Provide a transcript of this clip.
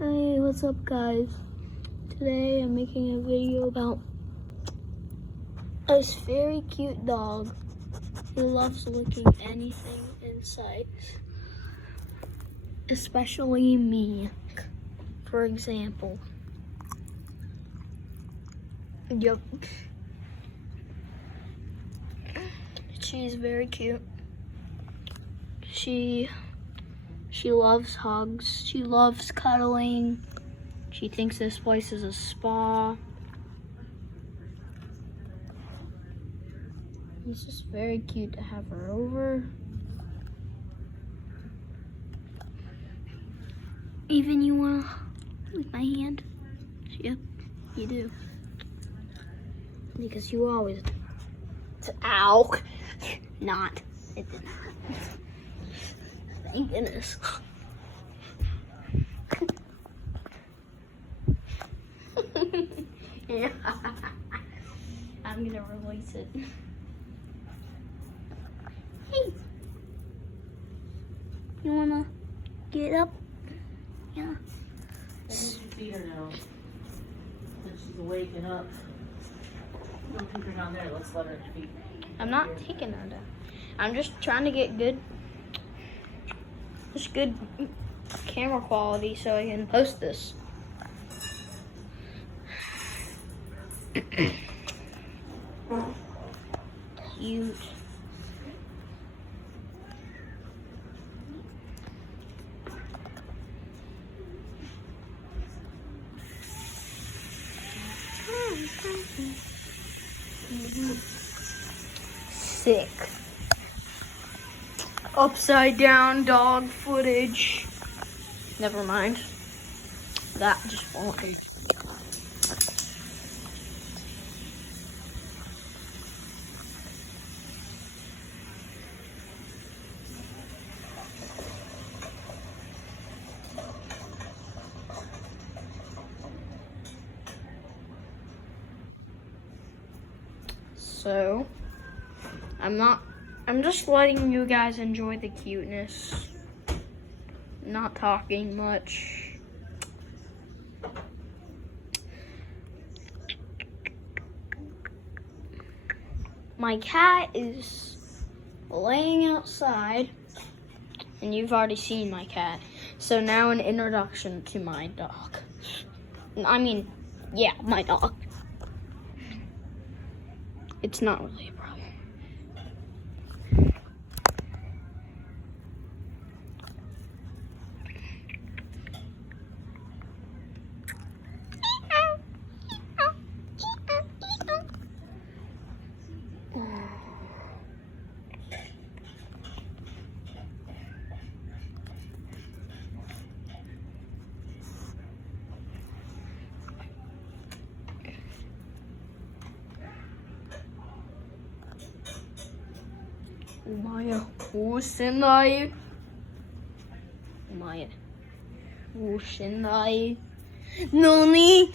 Hey, what's up guys? Today I'm making a video about this very cute dog who loves licking anything in sight, especially me, for example. Yep. She's very cute. She loves hugs. She loves cuddling. She thinks this place is a spa. It's just very cute to have her over. Even you wanna lick my hand? Yep, you do. Because you always do. Ow! Not. It did not. Thank goodness. Yeah. I'm gonna release it. Hey. You wanna get up? Yeah. Let me feed her now. When she's waking up. Don't keep her down there. Let's let her feed. I'm not taking her down. I'm just trying to get good camera quality so I can post this. Cute. Sick. Upside down dog footage. Never mind. That just won't. So, I'm just letting you guys enjoy the cuteness. Not talking much. My cat is laying outside, and you've already seen my cat. So now an introduction to my dog. Yeah, my dog. It's not really a problem. Maya, Wusenai. Maya, Wusenai. Nani?